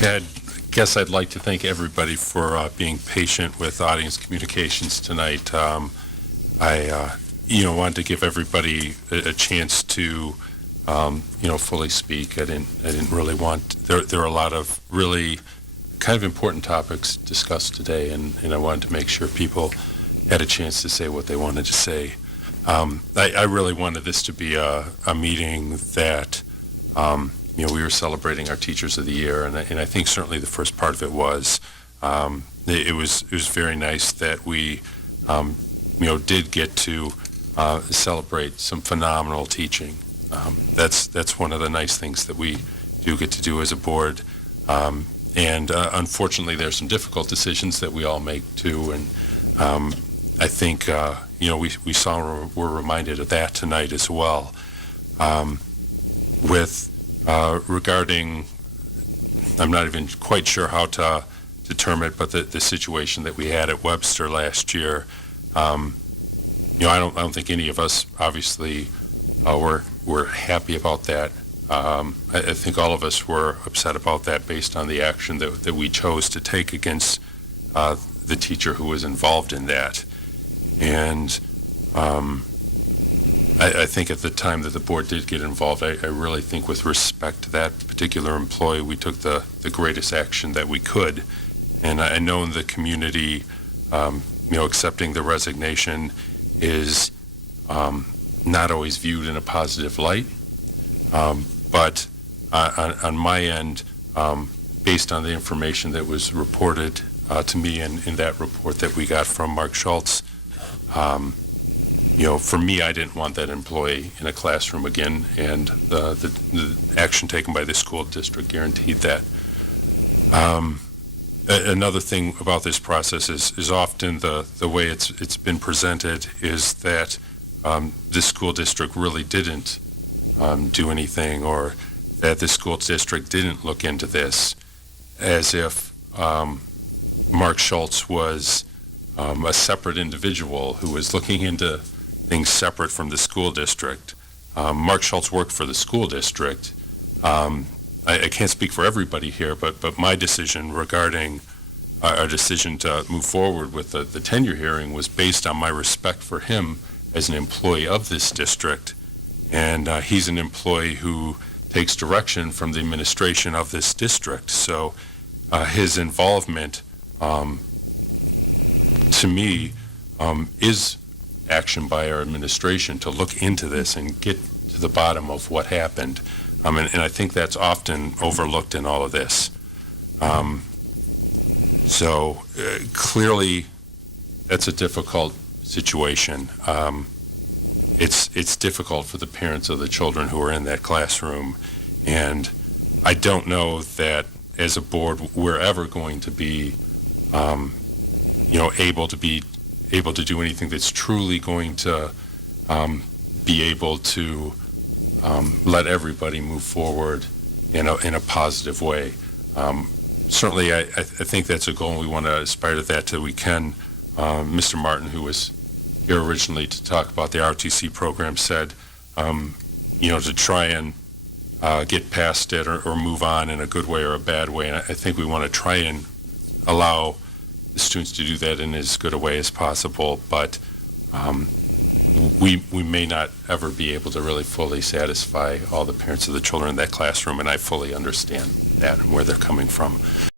I guess I'd like to thank everybody for being patient with audience communications tonight. I wanted to give everybody a chance to, fully speak. I didn't really want. There are a lot of really kind of important topics discussed today, and I wanted to make sure people had a chance to say what they wanted to say. I really wanted this to be a meeting that. We were celebrating our Teachers of the Year, and I think certainly the first part of it was. It was very nice that we, did get to celebrate some phenomenal teaching. That's one of the nice things that we do get to do as a board. And unfortunately, there's some difficult decisions that we all make too. And I think we were reminded of that tonight as well. Regarding, I'm not even quite sure how to term it, but the situation that we had at Webster last year, I don't think any of us obviously were happy about that. I think all of us were upset about that based on the action that we chose to take against the teacher who was involved in that. And I think at the time that the board did get involved, I really think with respect to that particular employee, we took the greatest action that we could. And I know in the community, accepting the resignation is not always viewed in a positive light. But on my end, based on the information that was reported to me in that report that we got from Mark Schultz, for me, I didn't want that employee in a classroom again, and the action taken by the school district guaranteed that. Another thing about this process is often the way it's been presented is that the school district really didn't do anything, or that the school district didn't look into this, as if Mark Schultz was a separate individual who was looking into things separate from the school district. Mark Schultz worked for the school district. I can't speak for everybody here, but my decision regarding our decision to move forward with the tenure hearing was based on my respect for him as an employee of this district. And he's an employee who takes direction from the administration of this district. So his involvement, to me, is action by our administration to look into this and get to the bottom of what happened. And I think that's often overlooked in all of this. So clearly, that's a difficult situation. It's difficult for the parents of the children who are in that classroom. And I don't know that as a board, we're ever going to be, able to do anything that's truly going to be able to let everybody move forward in a positive way. Certainly, I think that's a goal, and we want to aspire to that till we can. Mr. Martin, who was here originally to talk about the RTC program, said, to try and get past it or move on in a good way or a bad way. And I think we want to try and allow the students to do that in as good a way as possible, but we may not ever be able to really fully satisfy all the parents of the children in that classroom, and I fully understand that and where they're coming from.